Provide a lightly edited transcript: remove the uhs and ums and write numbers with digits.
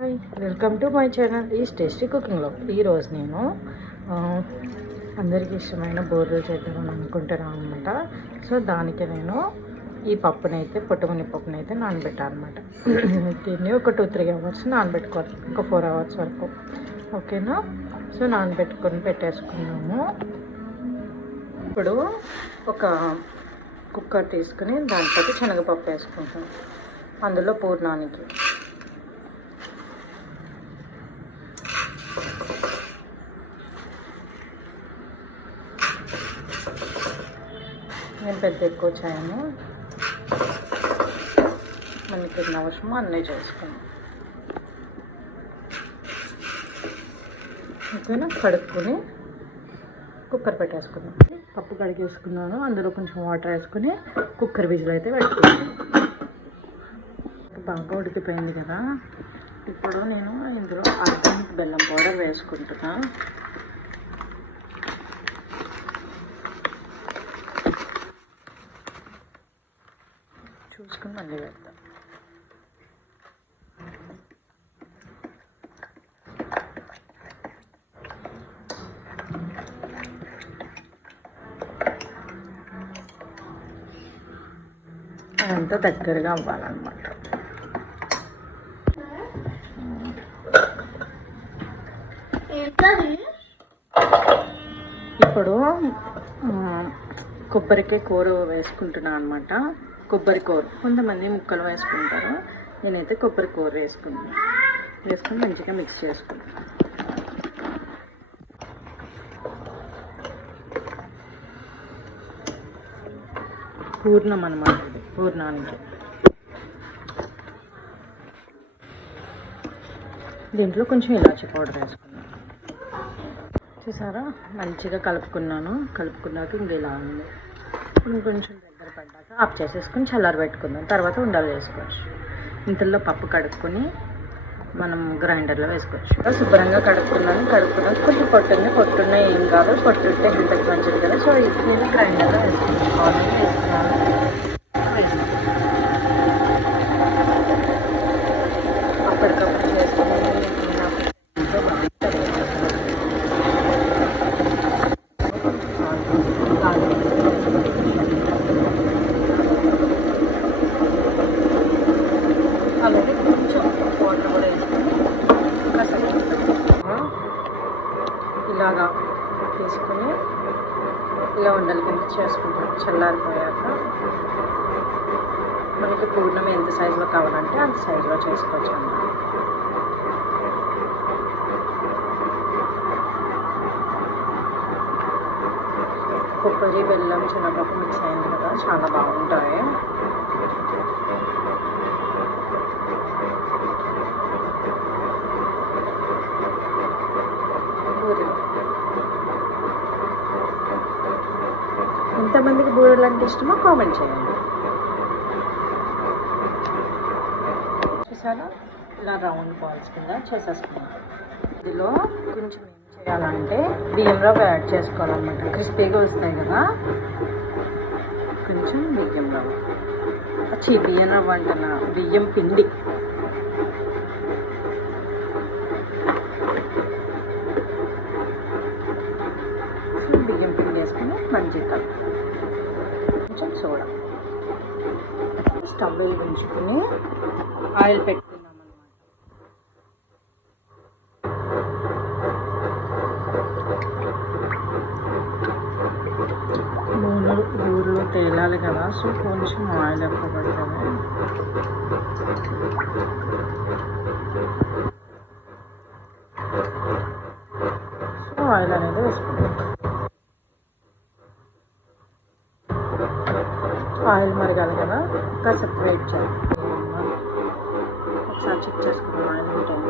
Hi, welcome to my channel is tasty కుకింగ్లో. ఈరోజు నేను అందరికీ ఇష్టమైన బూరెలు చేద్దామని అనుకుంటున్నాను అనమాట. సో దానికి నేను ఈ పప్పునైతే పొట్టుమని పప్పునైతే నానబెట్టాను అనమాట. దీన్ని ఒక 2-3 అవర్స్ నానబెట్టుకోవాలి, ఒక 4 అవర్స్ వరకు. ఓకేనా? సో నానబెట్టుకొని పెట్టేసుకున్నాము. ఇప్పుడు ఒక కుక్కర్ తీసుకుని దాంట్లోకి శనగపప్పు వేసుకుంటాం. అందులో పూర్ణానికి నేను పెద్ద ఎక్కువ చేయను, మనకి ఎన్ని అవసరమో అన్నీ చేసుకున్నాం. ఓకేనా? కడుక్కొని కుక్కర్ పెట్టేసుకున్నాం. పప్పు కడిగేసుకున్నాను, అందులో కొంచెం వాటర్ వేసుకొని కుక్కర్ విజిల్ అయితే పెట్టుకున్నాను. బాగా ఉడికిపోయింది కదా. ఇప్పుడు నేను ఇందులో ఆర్గానిక్ బెల్లం పౌడర్ వేసుకుంటున్నా. చూసుకుని మళ్ళీ పెడతాం. అదంతా దగ్గరగా అవ్వాలన్నమాట. ఇప్పుడు కొబ్బరికాయ కూర వేసుకుంటున్నాను అనమాట. కొబ్బరి కూర కొంతమంది ముక్కలు వేసుకుంటారు, నేనైతే కొబ్బరి కూర వేసుకుని మంచిగా మిక్స్ చేసుకుంటాను. పూర్ణం అన్నమాట, పూర్ణానికి. దీంట్లో కొంచెం ఇలాచీ పౌడర్ వేసుకున్నాను. చూసారా, మంచిగా కలుపుకున్నాక ఇంక ఇలా ఉంది. కొంచెం దగ్గర పడ్డాక ఆఫ్ చేసేసుకొని చల్లారి పెట్టుకుందాం. తర్వాత ఉండాలి వేసుకోవచ్చు. ఇంతలో పప్పు కడుక్కొని మనం గ్రైండర్లో వేసుకోవచ్చు. శుభ్రంగా కడుక్కున్నాక కొంచెం పొట్టున్న ఏం కాదు, పొట్టుంటే హెల్త్కి మంచిది కదా. సో ఇది నేను గ్రైండర్లో వేసుకున్నాను. అప్పటికప్పుడు చేసుకుని అలాగే కొంచెం వాటర్ కూడా వేసుకొని ఇలాగా తీసుకొని ఇలా ఉండలు కింద చేసుకుంటాం. చల్లారిపోయాక మనకి పూర్ణం ఎంత సైజులో కావాలంటే అంత సైజులో చేసుకోవచ్చు అన్నమాట. కొబ్బరి, బెల్లం, శనగపప్పు మిక్స్ అయింది కదా, చాలా బాగుంటాయి. ఎంతమందికి బూరెలు అంటే ఇష్టమో కామెంట్ చేయండి. చూసారా, ఇలా రౌండ్ బాల్స్ కింద చేసేసుకున్నాం. ఇందులో కొంచెం ఏం చేయాలంటే బియ్యం రవ్వ యాడ్ చేసుకోవాలన్నమాట. క్రిస్పీగా వస్తాయి కదా. కొంచెం బియ్యం రవ్వ అంటున్నా, బియ్యం పిండి. బియ్యం పిండి వేసుకుని మంచిగా కొంచెం సోడా. స్టవ్ వెలిగించుకుని ఆయిల్ పెట్టుకుందాం అన్నమాట. బూరెలు తేలాలి కదా, సో కొంచెం ఆయిల్ ఎక్కువ పడుతుంది. సో ఆయిల్ అనేది వేసుకుంటాం. ఆయిల్ మరగాలి కదా, కాసేపు వెయిట్ చేయాలి. ఒకసారి చెక్ చేసుకున్నాం ఆయిల్ ఉంటాయి.